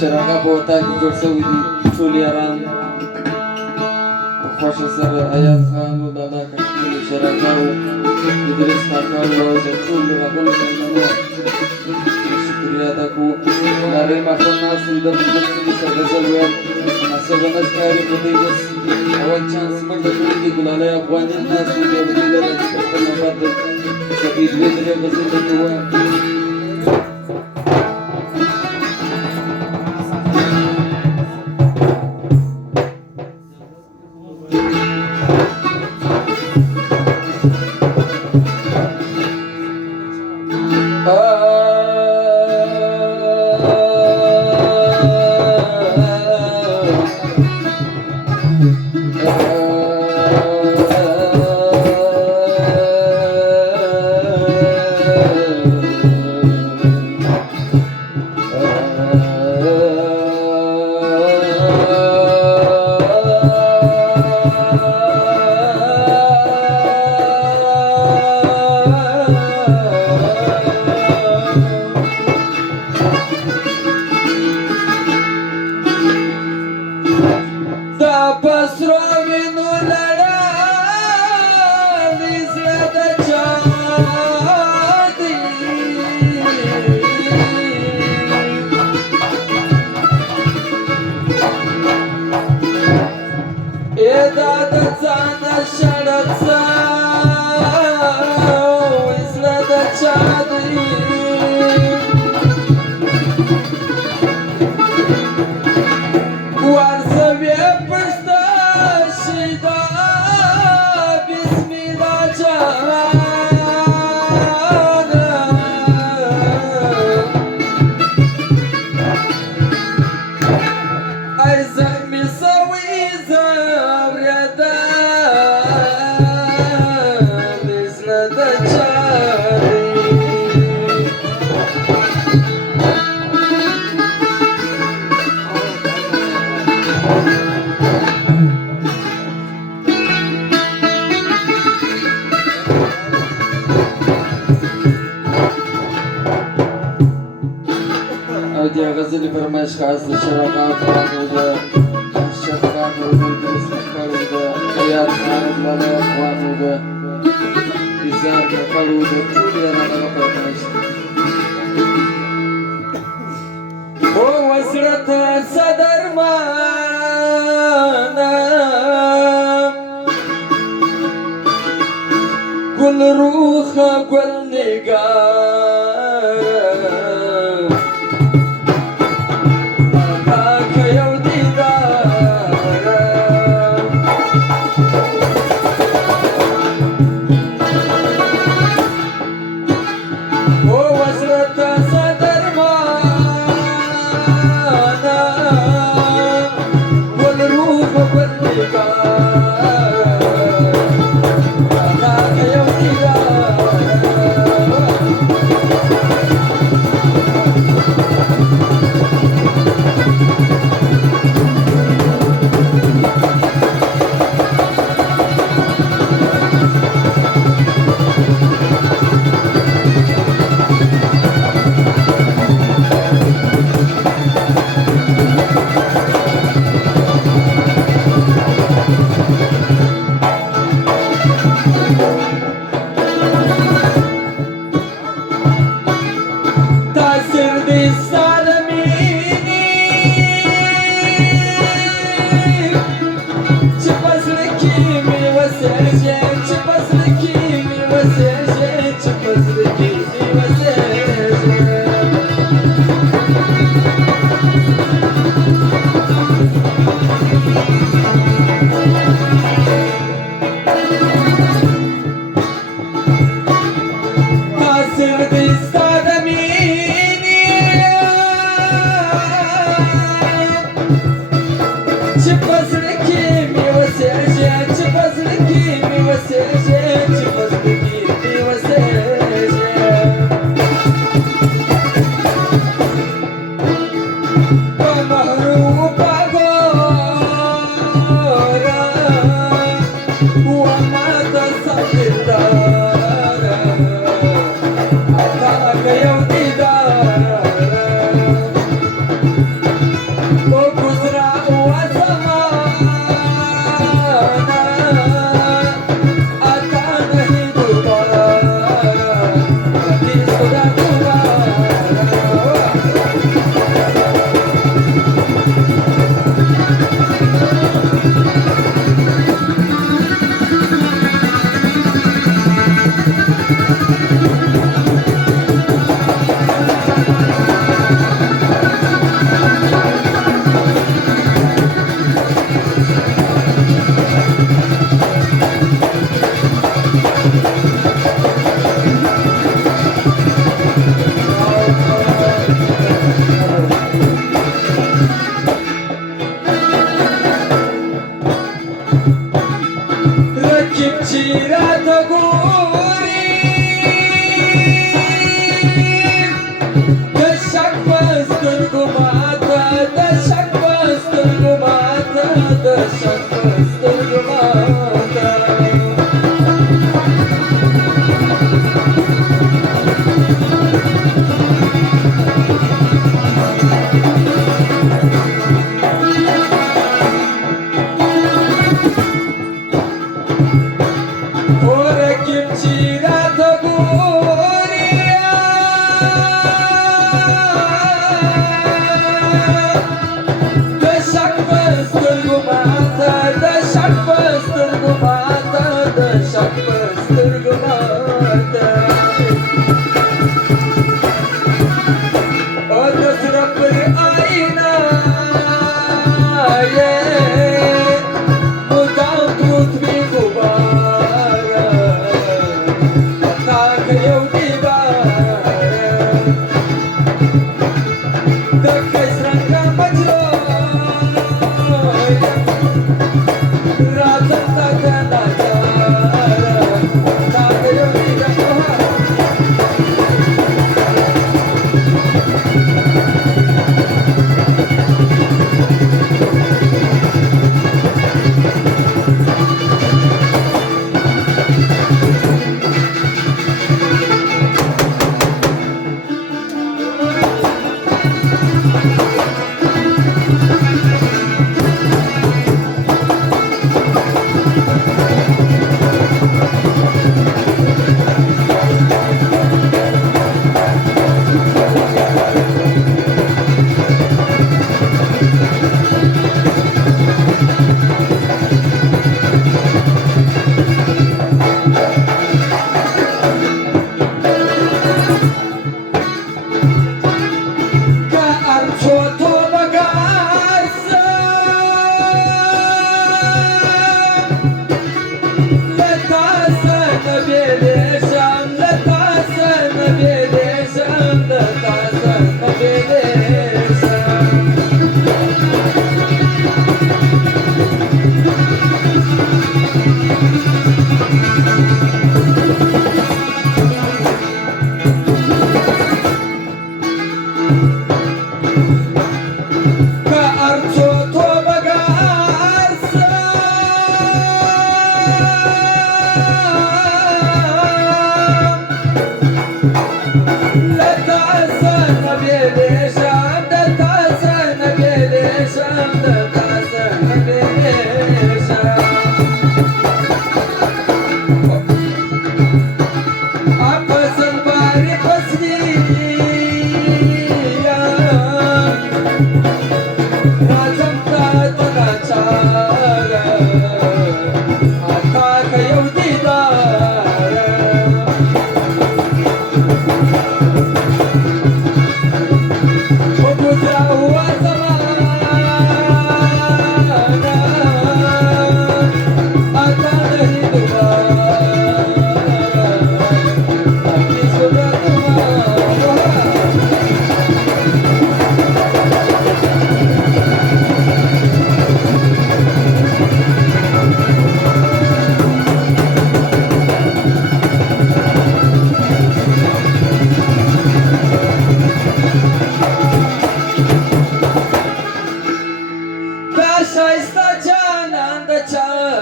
شراکا په وطا کې جوړ شوي دي ټول یاران په خوښه سره ایاز خان و دادا کشمیر شراکا و ادریس کاکا و د ټولو راغلو مېلمنو شکریه ادا کوو لارۍ ماښام ناست وي د مجلس سره غزل ویل مناسبه نه ښکاري خو دوی بس اول چانس منډه کړې دي ګلالۍ افغاني ناست وي بیا به دوی لره چې په خپل نمبر د شپې دوې درې غزلې درته ووایم غزل فرمایش خاص د شراکات خانو د اشرف خانو د ادریس کاکړو د ایاز خان لاله افغانو د ایزار کاکړو د ټولو یارانو فرمایش او وسرت صدرمانه ګل روح ګل نگار